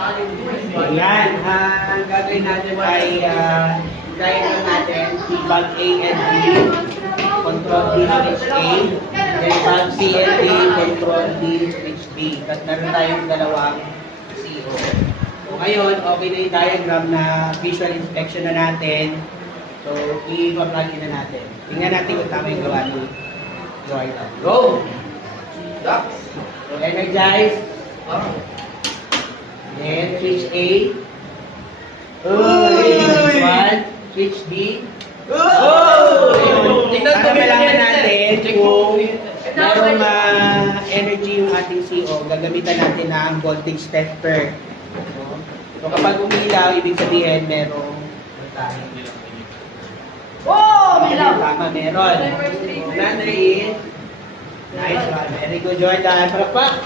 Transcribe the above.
Yan, ang gagawin natin ay diagram natin si bulb A and B, control B, switch A, then bulb C and D, control D, switch B. Tapos meron tayong dalawang CO. So ngayon, okay na yung diagram na visual inspection na natin. So, i-plug in na natin. Tingnan natin kung tama yung gawa ng joint. Go! So, energize. Then, switch A. Switch 1. Switch B. Para malaman natin kung merong energy yung ating CO, gagamitan natin ng voltage tester. So, kapag umilaw, ibig sabihin merong voltage. Tama, meron. Another is, nice one. Very good, Jordan. Palakpak!